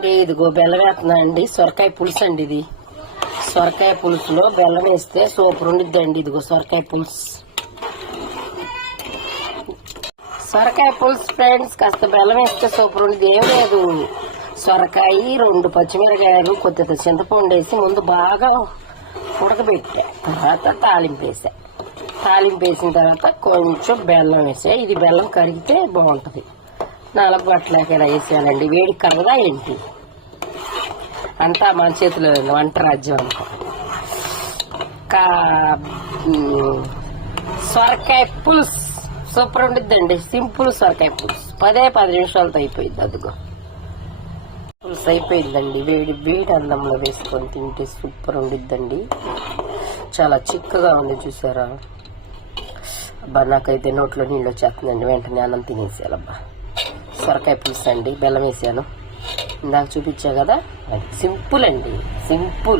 అండి ఇదిగో బెల్లం వేస్తున్నా అండి. సొరకాయ పులుసు అండి ఇది. సొరకాయ పులుసులో బెల్లం వేస్తే సూపర్ ఉండిద్దండి ఇదిగో సొరకాయ పులుసు. సొరకాయ పులుసు ఫ్రెండ్స్ కాస్త బెల్లం వేస్తే సూపర్ ఉండిద్ది. ఏం లేదు. సొరకాయ రెండు పచ్చిమిరకాయలు కొద్దిగా చింతపండు వేసి ముందు బాగా ఉడకబెట్టా. తర్వాత తాలింపు వేసా. తాలింపు వేసిన తర్వాత కొంచెం బెల్లం వేసా. ఇది బెల్లం కరిగితే బాగుంటుంది. నాలుగు గట్లకి ఇలా వేసేయాలండి వేడి కలదా ఏంటి? అంతా మన చేతిలో వంట రాజ్యం అనుకో కా సొరకాయ పులుసు. సూపర్ ఉండిద్దండి. సింపుల్ సొరకాయ పులుసు. పదే పది నిమిషాలతో అయిపోయింది అదిగో. పులుసు అయిపోయిందండి వేడి వేడి అన్నంలో వేసుకొని తింటే సూపర్ ఉండిద్దండి. చాలా చిక్కగా ఉంది చూసారా? అబ్బా నాకైతే నోట్లో నీళ్ళు వచ్చేస్తుందండి వెంటనే అన్నం తినేసేయాలబ్బా. సొరకాయ పులుసు అండి బెల్లం వేసాను. ఇందాక చూపించా కదా? అది సింపుల్ అండి సింపుల్.